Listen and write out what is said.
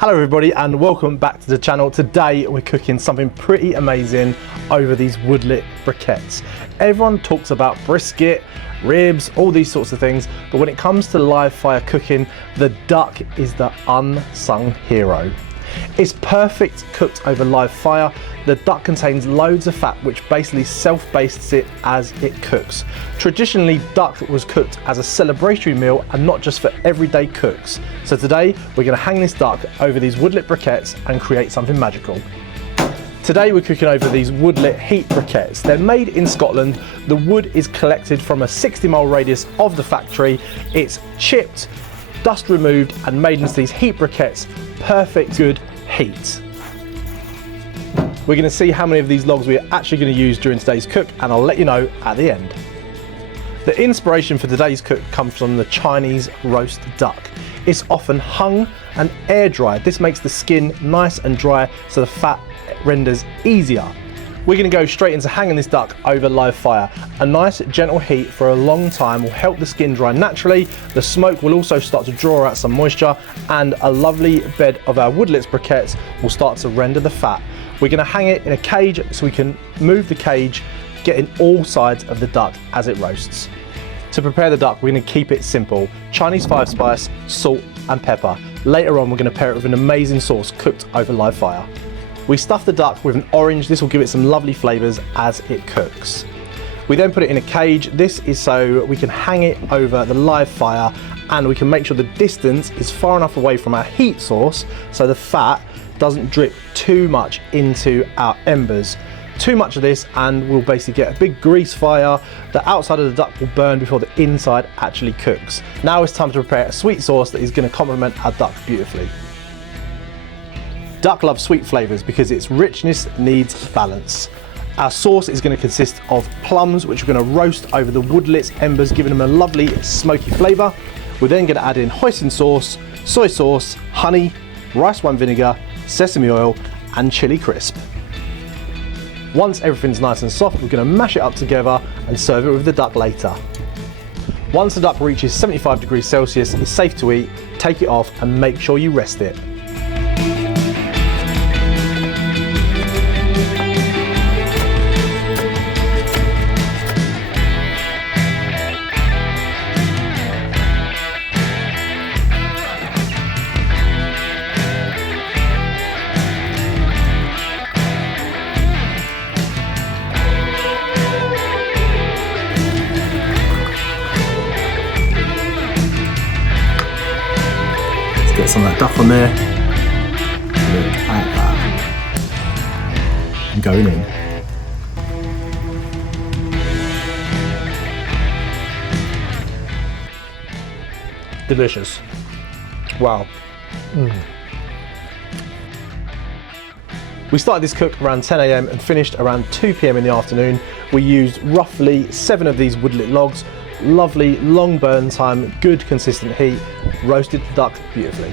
Hello everybody and welcome back to the channel. Today we're cooking something pretty amazing over these Woodlets Briquettes. Everyone talks about brisket, ribs, all these sorts of things, but when it comes to live fire cooking, the duck is the unsung hero. It's perfect cooked over live fire. The duck contains loads of fat which basically self-bastes it as it cooks. Traditionally, duck was cooked as a celebratory meal and not just for everyday cooks. So today we're going to hang this duck over these Woodlets Briquettes and create something magical. Today we're cooking over these Woodlet heat briquettes. They're made in Scotland. The wood is collected from a 60-mile radius of the factory. It's chipped, dust removed and made into these heat briquettes. Perfect good heat. We're going to see how many of these logs we're actually going to use during today's cook, and I'll let you know at the end. The inspiration for today's cook comes from the Chinese roast duck. It's often hung and air dried. This makes the skin nice and dry so the fat renders easier. We're going to go straight into hanging this duck over live fire. A nice gentle heat for a long time will help the skin dry naturally. The smoke will also start to draw out some moisture, and a lovely bed of our Woodlets briquettes will start to render the fat. We're going to hang it in a cage so we can move the cage, getting all sides of the duck as it roasts. To prepare the duck, we're going to keep it simple. Chinese 5-spice, salt and pepper. Later on, we're going to pair it with an amazing sauce cooked over live fire. We stuff the duck with an orange. This will give it some lovely flavours as it cooks. We then put it in a cage. This is so we can hang it over the live fire and we can make sure the distance is far enough away from our heat source so the fat doesn't drip too much into our embers. Too much of this and we'll basically get a big grease fire. The outside of the duck will burn before the inside actually cooks. Now it's time to prepare a sweet sauce that is going to complement our duck beautifully. Duck loves sweet flavours because its richness needs balance. Our sauce is going to consist of plums, which we're going to roast over the Woodlets embers, giving them a lovely smoky flavour. We're then going to add in hoisin sauce, soy sauce, honey, rice wine vinegar, sesame oil and chili crisp. Once everything's nice and soft, we're going to mash it up together and serve it with the duck later. Once the duck reaches 75 degrees Celsius, it's safe to eat. Take it off and make sure you rest it. Get some of that duck on there. Look at that. I'm going in. Delicious. Wow. We started this cook around 10 AM and finished around 2 PM in the afternoon. We used roughly 7 of these Woodlet logs. Lovely long burn time, good consistent heat, roasted the duck beautifully.